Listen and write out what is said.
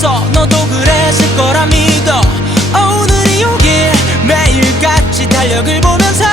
있어. 너도 그랬을 거라 믿어 어, 오늘이 오길 매일같이 달력을 보면서